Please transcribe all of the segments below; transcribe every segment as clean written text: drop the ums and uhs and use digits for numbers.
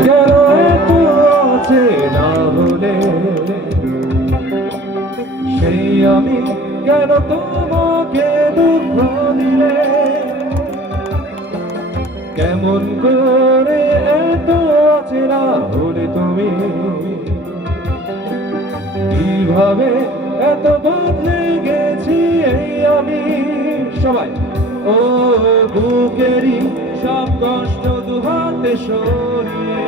কেন এত আছে না হলে সেই আমি কেন তোমাকে দুঃখ দিলে কেমন করে এত আছে না হলে তুমি কিভাবে এত বদলে গেছি এই আমি সবাই ও বুকেরই সব কষ্ট দুহাতে সরিয়ে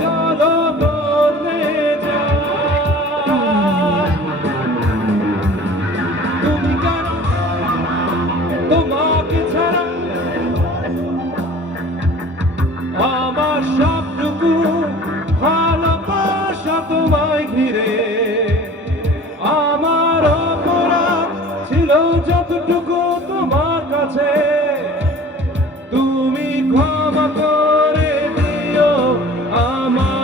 চলো বদলে যাই তুমি কেন তোমাকে ছাড়া আমার সবটুকু ভালোবাসা তোমায় ঘিরে আমার অপরাধ ছিল যতটুকু তোমার কাছে তুমি ক্ষমা করে দিও আমায়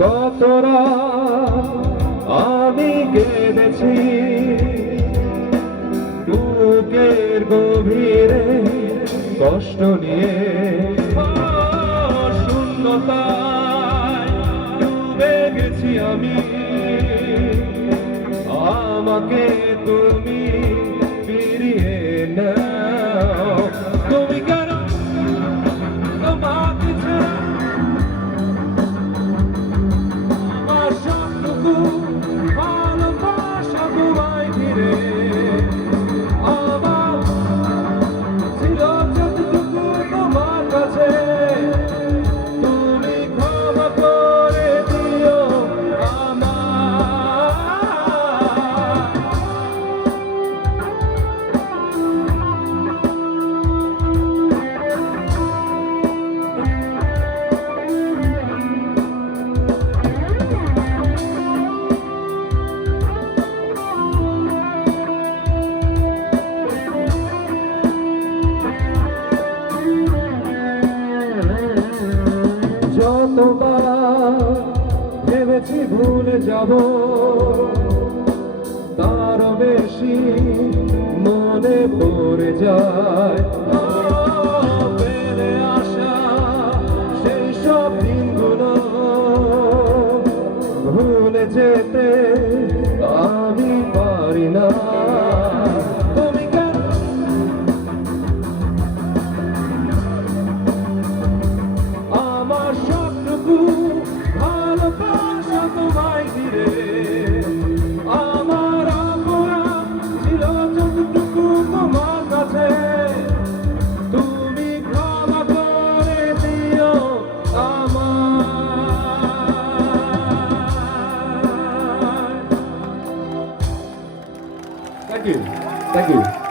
কতরা আমি কেঁদেছি বুকের গভীরে কষ্ট নিয়ে শূন্যতায় ডুবে গেছি আমি আমাকে তুমি ফিরিয়ে নাও তুমি কেন তোমাকে ছাড়া ভালোবাসা তোমায় ঘিরে আমার ছিল যতটুকু তোমার কাছে তুমি ক্ষমা করে দিও যতবার ভেবেছি ভুলে যাব তার বেশি মনে পড়ে যায় ফেলে আসা সেই সব দিনগুলো ভুলে যেতে আমি পারি না তুমি কেন আমার সবটুকু ভালোবাসা তোমায় ঘিরে আমার অপরাধ ছিল যতটুকু তোমার কাছে তুমি ক্ষমা করে দিও আমায়। Thank you.